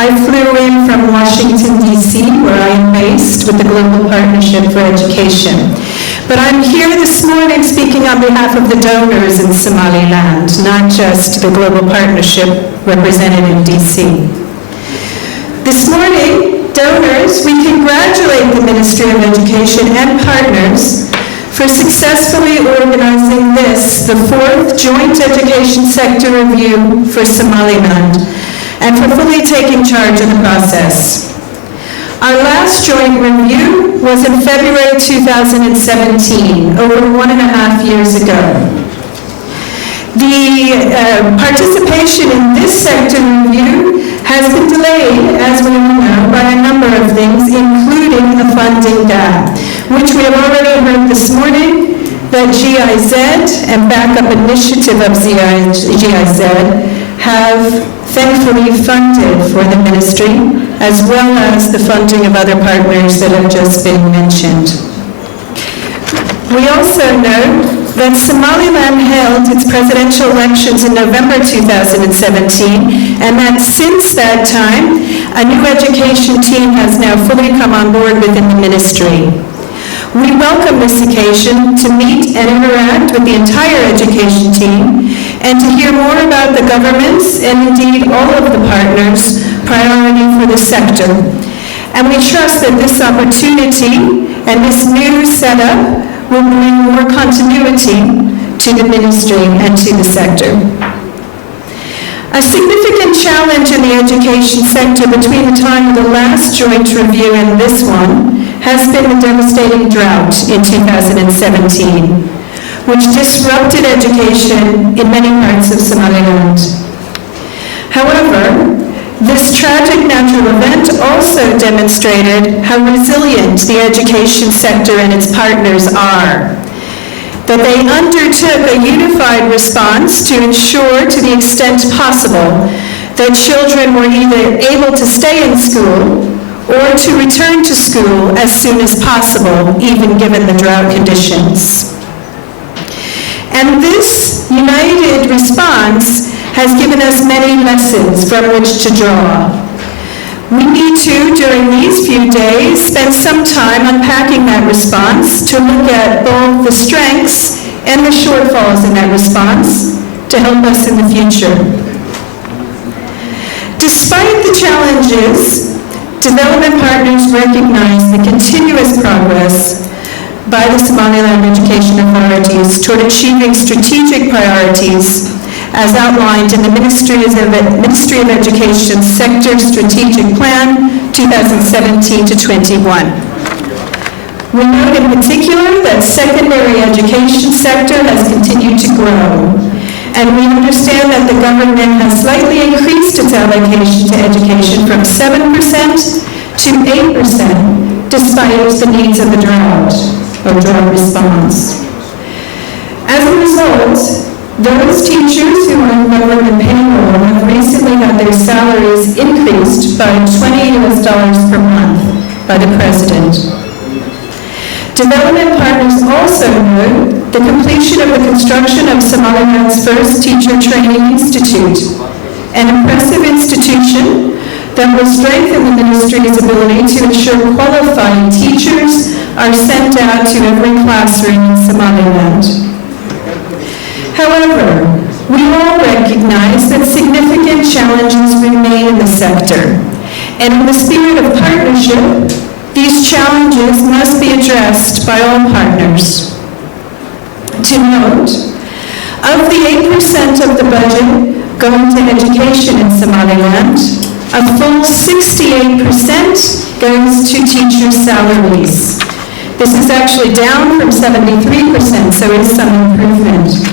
I flew in from Washington, D.C., where I am based with the Global Partnership for Education. But I'm here this morning speaking on behalf of the donors in Somaliland, not just the Global Partnership represented in D.C. This morning, donors, we congratulate the Ministry of Education and partners for successfully organizing this, the 4th Joint Education Sector Review for Somaliland, and for fully taking charge of the process. Our last joint review was in February 2017, over 1.5 years ago. The participation in this sector review has been delayed, as we all know, by a number of things, including the funding gap, which we have already heard this morning that GIZ and backup initiative of GIZ have thankfully funded for the ministry, as well as the funding of other partners that have just been mentioned. We also know that Somaliland held its presidential elections in November 2017, and that since that time, a new education team has now fully come on board within the ministry. We welcome this occasion to meet and interact with the entire education team and to hear more about the government's and indeed all of the partners' priority for the sector. And we trust that this opportunity and this new setup will bring more continuity to the ministry and to the sector. A significant challenge in the education sector between the time of the last joint review and this one has been the devastating drought in 2017, which disrupted education in many parts of Somaliland. However, this tragic natural event also demonstrated how resilient the education sector and its partners are, that they undertook a unified response to ensure, to the extent possible, that children were either able to stay in school or to return to school as soon as possible, even given the drought conditions. And this united response has given us many lessons from which to draw. We need to, during these few days, spend some time unpacking that response to look at both the strengths and the shortfalls in that response to help us in the future. Despite the challenges, development partners recognize the continuous progress by the Somaliland education authorities toward achieving strategic priorities as outlined in the Ministry of Education Sector Strategic Plan 2017 to 21. We note in particular that secondary education sector has continued to grow, and we understand that the government has slightly increased its allocation to education from 7% to 8%, despite the needs of the drought, or drought response. As a result, those teachers who are on government payroll have recently had their salaries increased by $20 per month by the President. Development partners also note the completion of the construction of Somaliland's first teacher training institute, an impressive institution that will strengthen the ministry's ability to ensure qualified teachers are sent out to every classroom in Somaliland. However, we all recognize that significant challenges remain in the sector, and in the spirit of partnership, these challenges must be addressed by all partners. To note, of the 8% of the budget going to education in Somaliland, a full 68% goes to teacher salaries. This is actually down from 73%, so it is some improvement.